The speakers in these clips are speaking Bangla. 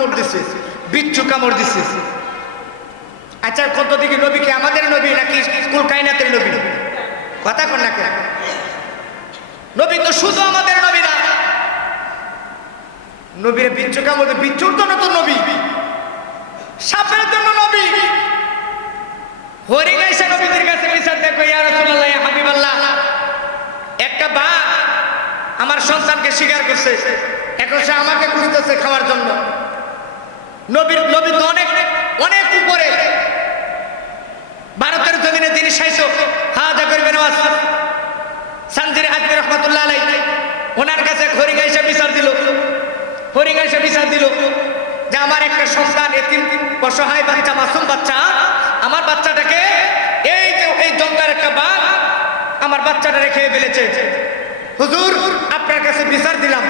কামড় দিছে, বিচ্ছু কামড় দিছে। আচ্ছা কত দিকে নবী কি আমাদের নবী নাকি কুল কায়নাতের নবী? কথা কন না কেন? নবী তো শুধু আমাদের নবী না, নবীর বিচ্ছু কামড়, বিচ্ছুর জন্য তো নবী, সাপের জন্য নবী। হরিণ এসে নবীদের কাছে বিচার দেখো, ইয়া রাসূলুল্লাহ, ইয়া হাবিবাল্লাহ, একটা বাঘ আমার সন্তানকে শিকার করছে, এখন সে আমাকে খুঁজতেছে খাওয়ার জন্য। নবী তো অনেক অনেক উপরে, ভারতের জমিনে তিনি সাইছো হাজা করবেন ওয়াজ সানজির আজমি রহমাতুল্লাহ আলাইহি, ওনার কাছে হরিণ এসে বিচার দিল, হরিণ এসে বিচার দিল যে আমার একটা সন্তান এতিম অসহায় বাচ্চা, মাসুম বাচ্চা, আমার বাচ্চাটাকে এই যে এই জঙ্গলের একটা বাঘ আমার বাচ্চাটা রেখে ফেলেছে। হুজুর আপনার কাছে বিচার দিলাম,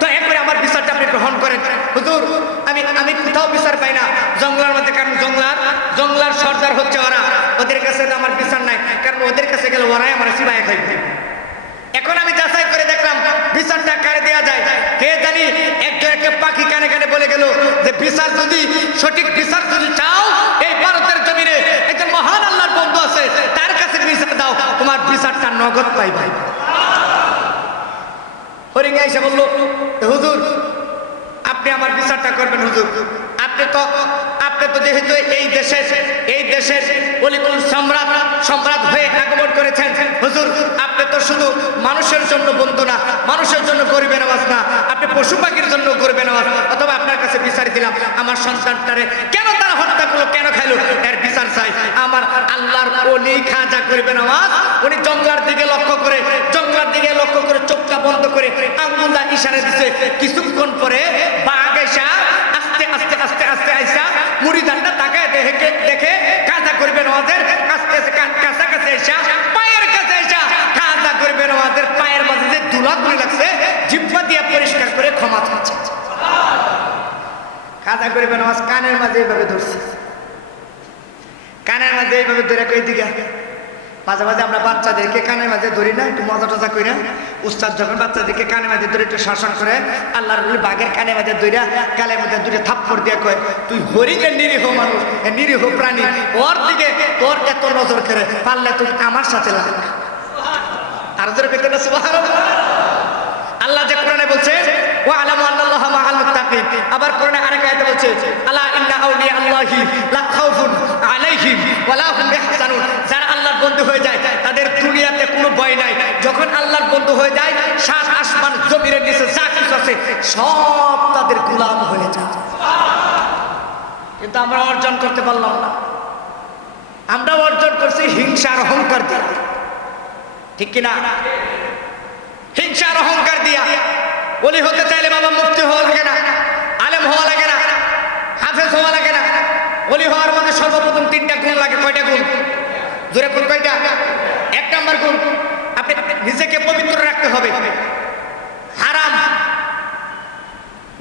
দয়া করে আমার বিচারটা আপনি গ্রহণ করেন। হুজুর আমি কোথাও বিচার পাই না জঙ্গলের মধ্যে, কারণ জঙ্গলার সর্দার হচ্ছে ওরা, ওদের কাছে আমার বিচার নাই, কারণ ওদের কাছে গেলে ওরাই আমার সিবাই খাইবে। এখন আমি যাচাই করে দেখলাম বিচারটা কারে দেওয়া যায়, কে জানি একজন একটা পাখি কানে কানে বলে গেল যে বিচার যদি সঠিক বিচার যদি চাও, এই ভারতের জমিনে একজন মহান আল্লাহর বন্ধু আছে, তার কাছে বিচার দাও, তোমার বিচারটা নগদ পাইবে। হরিণ এসে বলল, হুজুর আপনি আমার বিচারটা করবেন। হুজুর আপনি তো যেহেতু এই দেশের অলিকুল সম্রাট হয়ে আগমন করেছেন, হুজুর আপনি তো শুধু মানুষের জন্য বন্ধু না, মানুষের জন্য গরিবে নামাজ না, আপনি পশু পাখির জন্য গরিবে নামাজ। অথবা আপনার কাছে বিচার দিলাম, আমার সন্তানটারে কেন তারা হত্যা করলো, কেন খাইলো, এর বিচার চাই। আমার আল্লাহর ওলি খাজা করিবে নামাজ, উনি জঙ্গলার দিকে লক্ষ্য করে চোখটা বন্ধ করে আঙ্গুলটা ইশারা দিছে। কিছুক্ষণ পরে বাঘ এসা আস্তে আস্তে আস্তে আস্তে আইসা মুড়িদানটা তাকায় দেখে কাজা করবে নওয়াজের কাছাকাছি এসা পায়ের কাছে এসা কাজা করবে নওয়াজের পায়ের মাঝে যে ধুলাধুলি লাগছে জিহ্বা দিয়ে পরিষ্কার করে ক্ষমা চাচ্ছে। কাজা করবে নওয়াজ কানের মাঝে এইভাবে ধরছে, কানের মাঝে এইভাবে ধরে কই দিকে। মাঝে মাঝে আমরা বাচ্চাদেরকে কানের মাঝে ধরি না, একটু মজা টজা করি না। উস্তাদ যখন বাচ্চাদেরকে কানের মাঝে ধরে একটু শাসন করে, আল্লাহর বলি বাঘের কানের মাঝে ধইরা গালের মধ্যে দুটো থাপ্পড় দিয়ে কয়, তুই হরিণের নিরীহ মানুষ, নিরীহ প্রাণী, ওর দিকে তোর এত নজর করে, পারলে তুই আমার সাথে লাগ। আর ধরে পেতে না সুবহানাল্লাহ। আল্লাহ যে কোরআনে বলছে ওয়া আলামু আন্নাল্লাহা মাআল মুত্তাকিন, আবার কোরআনে আরেক আয়াতে বলছে আলা ইন্না আউলিয়া আল্লাহি লা খাউফুন আলাইহিম ওয়া লা হুম ইয়াহজানুন। যারা আল্লাহর বন্ধু হয়ে যায় তাদের দুনিয়াতে কোনো ভয় নাই, যখন আল্লাহর বন্ধু হয়ে যায় সাত আসমান জমিনের নিচে যা কিছু আছে সব তাদের গোলাম হয়ে যায়। কিন্তু আমরা অর্জন করতে পারলাম না, আমরা অর্জন করছি হিংসার অহংকার দিয়ে, ঠিক কিনা? হিংসার অহংকার দিয়া। ওলি হতে চাইলে বাবা মুফতি হওয়া লাগে না, আলেম হওয়া লাগে না, হাফেজ হওয়া লাগে না। ওলি হওয়ার মধ্যে সর্বপ্রথম তিনটা গুণ লাগে। কয়টা গুণ? জোরে কোন কয়টা? এক নম্বর গুণ, আপনি নিজেকে পবিত্র রাখতে হবে। হারাম,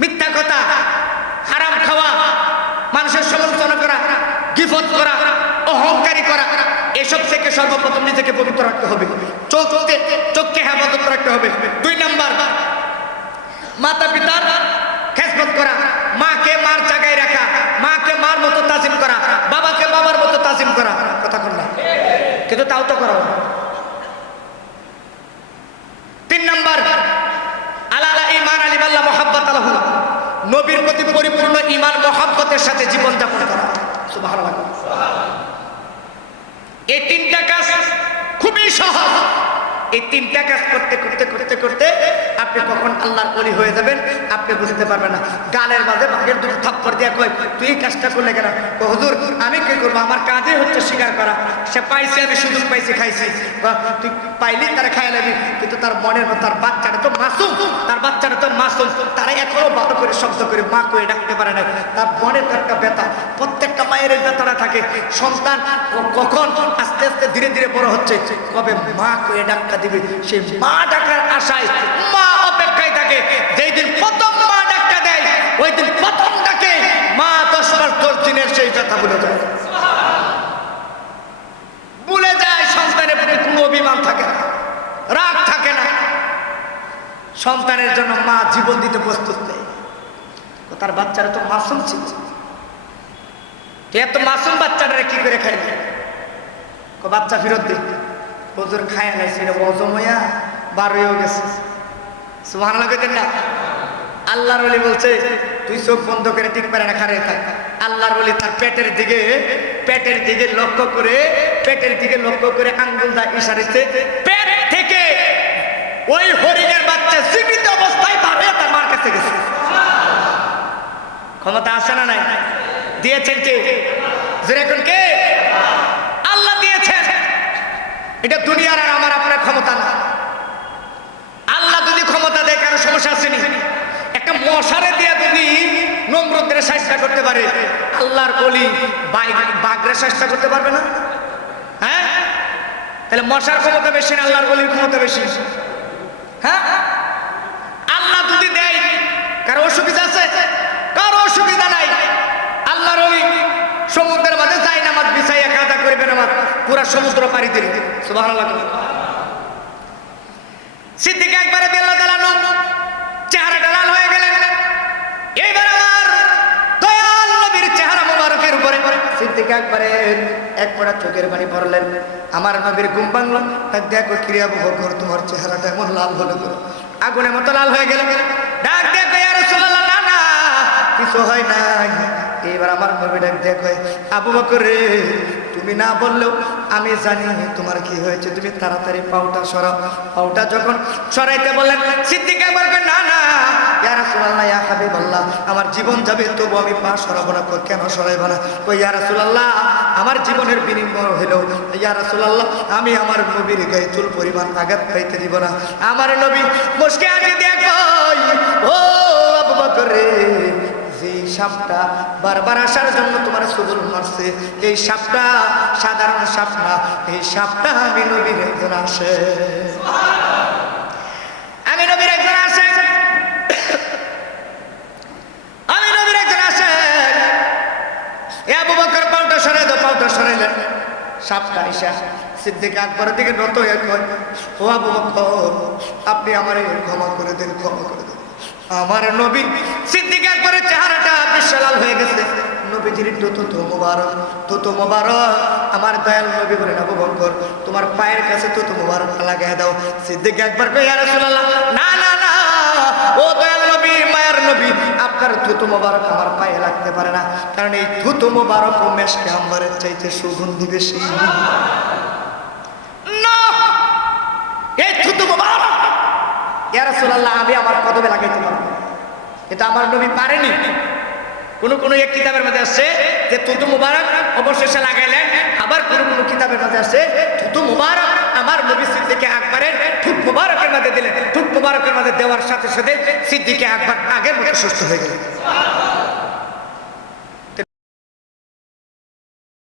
মিথ্যা কথা, হারাম খাওয়া, মানুষের সমালোচনা করা, গীবত করা, অহংকারী করা, এসব থেকে সর্বপ্রথম নিজেকে পবিত্র রাখতে হবে। চোখকে হেফাজত রাখতে হবে। দুই নাম্বার, মাতা পিতার খেদমত করা, মাকে মার জায়গায় রাখা, মাকে মার মতো তাজিম করা, বাবাকে বাবার মতো তাজিম করা। কথা বল না, কিন্তু তাও তো করা। তিন নাম্বার, আলা ঈমান আলী আল্লাহ মুহাব্বত আলাহু, নবীর প্রতি পরিপূর্ণ ঈমান মুহাব্বতের সাথে জীবন যাপন করা। সুবহানাল্লাহ। এই তিনটা কাজ খুবই সহজ। এই তিনটা কাজ করতে করতে করতে করতে আপনি কখন আল্লাহর ওলি হয়ে যাবেন আপনি বুঝতে পারবেন না। গালের মাঝে বাঘের দুটো থাপ্পড় দিয়ে কয়, তুই এই কাজটা করলে কেন? হুজুর আমি কি করবো, আমার কাজই হচ্ছে স্বীকার করা। সে পাইছে, আমি সুযোগ পাইছি, খাইছি। তুই পাইলি তারা খাই লাগবি, কিন্তু তার মনের তার বাচ্চাটা তো মাসুম, তার বাচ্চাটা তো মাসুম, তারা এখনো ভালো করে শব্দ করে মা করে ডাকতে পারে না। তার মনের একটা ব্যথা, প্রত্যেকটা মায়ের ব্যথাটা থাকে। সন্তান কখন আস্তে আস্তে ধীরে ধীরে বড় হচ্ছে, কবে মা করে ডাক্তার দিবে, সেই মা ডাকার আশায় মা অপেক্ষায় থাকে। যেই দিন প্রথম মা ডাক্তার দেয় ওই দিন প্রথম ডাকে মা 10 মাস 10 দিনের সেই ব্যথা ভুলে যায়, ভুলে যায়। সন্তানের প্রতি কোনো অভিমান থাকে না, রাগ থাকে না। সন্তানের জন্য মা জীবন দিতে প্রস্তুত নেই। ও তার বাচ্চারা তো মাসুম ছিল, এত মাসুম বাচ্চাটারে কি করে খাইবে? বাচ্চা ফেরত দে। হুজুর খায় নাইছি, হজম হইয়া বার হয়েও গেছে। সুবহানাল্লাহ কইতেন না? আল্লাহর ওলি বলছে তুই চোখ বন্ধ করে ঠিক পারে না, খারে থাক। আল্লাহর ওলি তার পেটের দিকে লক্ষ্য করে আঙ্গুল দা ইশারাতে পেট থেকে ওই হরিণের বাচ্চা জীবিত অবস্থায় পাবে তার মার কাছে গেছে। ক্ষমতা আছে না নাই? দিয়েছেন কে? যেরকম কে? আল্লাহ দিয়েছেন। এটা দুনিয়ার আর আমার আপনার ক্ষমতা না। আল্লাহ যদি ক্ষমতা দেয় কারো সমস্যা আসেনি। একটা মশারে দিয়ে যদি নমরুদের চেষ্টা করতে পারে, আল্লাহর ওলি বাঘরে চেষ্টা করতে পারবে না? হ্যাঁ, তাহলে মশার ক্ষমতা বেশি না আল্লাহর ওলির ক্ষমতা বেশি? হ্যাঁ, আল্লাহ যদি দেয় কারো অসুবিধা আছে? কারো অসুবিধা নাই। আল্লাহর ওলি সমুদ্রের মাঝে যাই নামাজ বিছাইয়া কাদা করবে নামাজ, পুরা সমুদ্র পাড়ি দিবে। সুবহানাল্লাহ। সিদ্দিক একবারে বেল্লা জ্বালানো, চেহারাটা লাল হয়ে গেলেন। এইবার আমার দয়াল নবীর চেহারা মোবারকের উপরে সিদ্দিক একবারে এক ফোঁটা চোখের পানি পড়লেন। আমার নবীর ঘুম ভাঙল। দেখো কিরে আবু বকর, তোমার চেহারাটা এমন লাল হলো, আগুনের মতো লাল হয়ে গেল। ডাক দেখো ইয়া রাসূলুল্লাহ, না না কিছু হয় নাই। এবার আমার নবী ডাক দেখো, আবু বকর রে, তুমি না বললেও আমি জানি তোমার কি হয়েছে, তুমি তাড়াতাড়ি পাউটা সরাও। পাউটা যখন সরাইতে বললেন, সিদ্দিক একবার না না ইয়া রাসূলুল্লাহ, ইয়া হাবিবাল্লাহ, আমার জীবন যাবে তবু আমি পা সরাবো না। কেন সরাইব না? কই ইয়া রাসূলুল্লাহ, আমার জীবনের বিনিময় হলো ইয়া রাসূলুল্লাহ, আমি আমার নবীর গায়ে চুল পরিমাণ আঘাত পাইতে দিব না। আমার নবী মুস্কে হাসি দিয়ে কই, ও আবু বকর রে, যে সাপটা বারবার আসার জন্য তোমার সবল মারছে, এই সাপটা সাধারণ সাপ না, এই সাপটা আমি নবীর একজন আসে, আমি নবীর একজন আসে, আমি নবীর একজন আসে। এ আবু বকর পাউটা সরাই দাও। পাউটা সরাইলেন। সাপটা আইসা সিদ্দিক আকবরের দিকে নত হয়ে কয়, ও আবু বকর, আপনি আমারে ক্ষমা করে দেন, ক্ষমা করে দেন। আমার নবী সিদ্দিক আকবরের চেহারাটা বিশাল হয়ে গেছে। নবীজির থুতু মোবারক আমার দয়াল নবী বলেন, আবু বকর তোমার পায়ের কাছে থুতু মোবারক লাগায় দাও। সিদ্দিক আকবর কয়, ইয়া রাসূলুল্লাহ, না না না, ও দয়াল নবী, মায়ের নবী, আপনার থুতু মোবারক আমার পায়ে লাগতে পারে না, কারণ এই থুতু মোবারক ও মেশকে আম্বরের চাইতে সুগন্ধি বেশি। না, এই থুতু মোবারক ইয়া রাসূলুল্লাহ আমি আমার কদমে লাগাইতে পারবো, এটা আমার নবী পারেনি। কোন এক কিতাবের মধ্যে আসছে যে থুতু মুবারক অবশেষে লাগাইলেন, আবার কোন কিতাবের মধ্যে আসছে থুতু মুবারক আমার নবী সিদ্দিক আকবরের ঠুট মুবারকের মধ্যে দিলেন। ঠুট মুবারকের মধ্যে দেওয়ার সাথে সাথে সিদ্দিক আকবর আগের মতো সুস্থ হয়ে গেলেন।